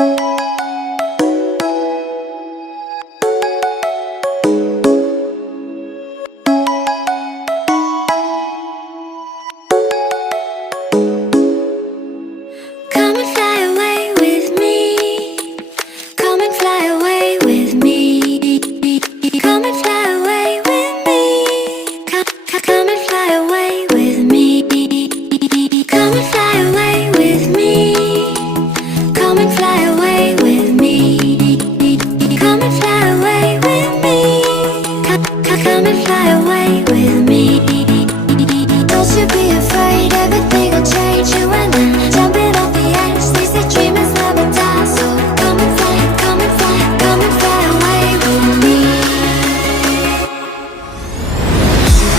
Come and fly away with me. Come and fly away with me. Come and fly away with me. Come and fly away with me. Come and fly away with me. Come and fly away with me. Come and fly away with me. Come and fly away with me. Don't you be afraid, everything will change. You and I jumping off the edge. They say dreamers never die, so come and fly, come and fly, come and fly away with me.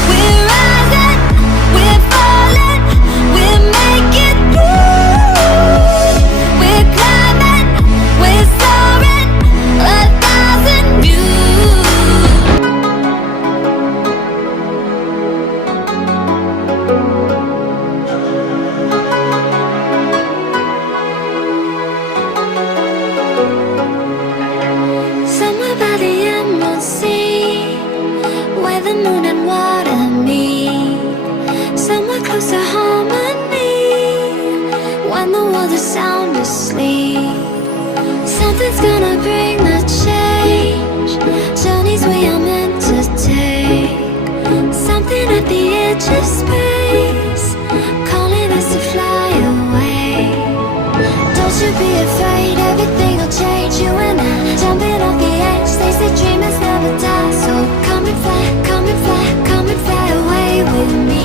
We're rising, we're falling, we're making through. We're climbing, we're soaring, 1,000 views. Somewhere by the emerald sea, where the moon and water meet. Somewhere close to harmony, when the world is sound asleep. Something's gonna bring the change, journeys we are meant to take. Something at the edge of space, calling us to fly away. Don't you be afraid, everything will change. You and I jumping off the edge. They say dreamers never die, so come and fly, come and fly, come and fly away with me.